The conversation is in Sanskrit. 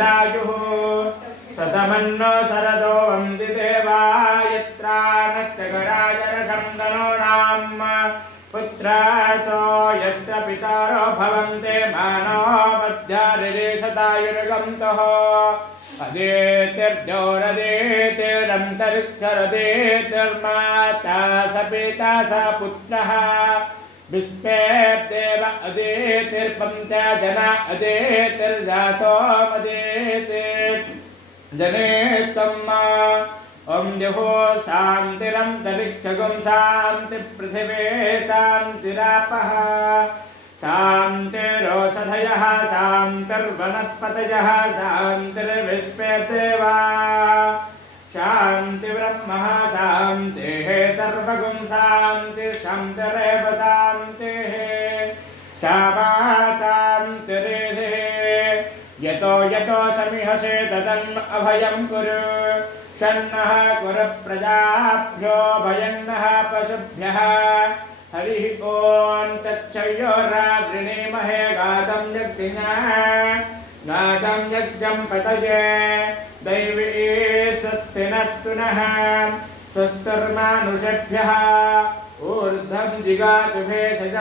दायुः सतमन्नो सरदो वन्ति देवा यत्रानश्चकराजरशं तनूनां पुत्रासो यत्र पितरो भवन्ते मानो मध्यारिरेशतायुर्गन्तः अदेतिर्जोरदेतिरन्तरिक्षरदेतिर्माता स पिता स पुत्रः विस्पेदेव अदेतिर्पञ्चा जना अदेतिर्जातो मदेतिर् जनेत्तम् ॐ द्युः शान्तिरन्तरिक्षगुं शान्तिपृथिवे शान्तिरापः शान्तिरोषधयः शान्तिर्वनस्पतयः शान्तिर्विश्वे देवा शान्तिर्ब्रह्म शान्तिः सर्वगुं शान्तिः शान्तिरेव शान्तिः शावा शान्तिरेधे यतो यतो समिहसे तदन् अभयं कुरु शन्नः कुरु प्रजाभ्यो भयन्नः पशुभ्यः हरिः ॐ तच्छयोरावृणीमहे गातं यज्ञं पतये दैवी स्वस्ति नस्तु नः स्वस्तिर्मानुषेभ्यः ऊर्ध्वं जिगातु भेषजम्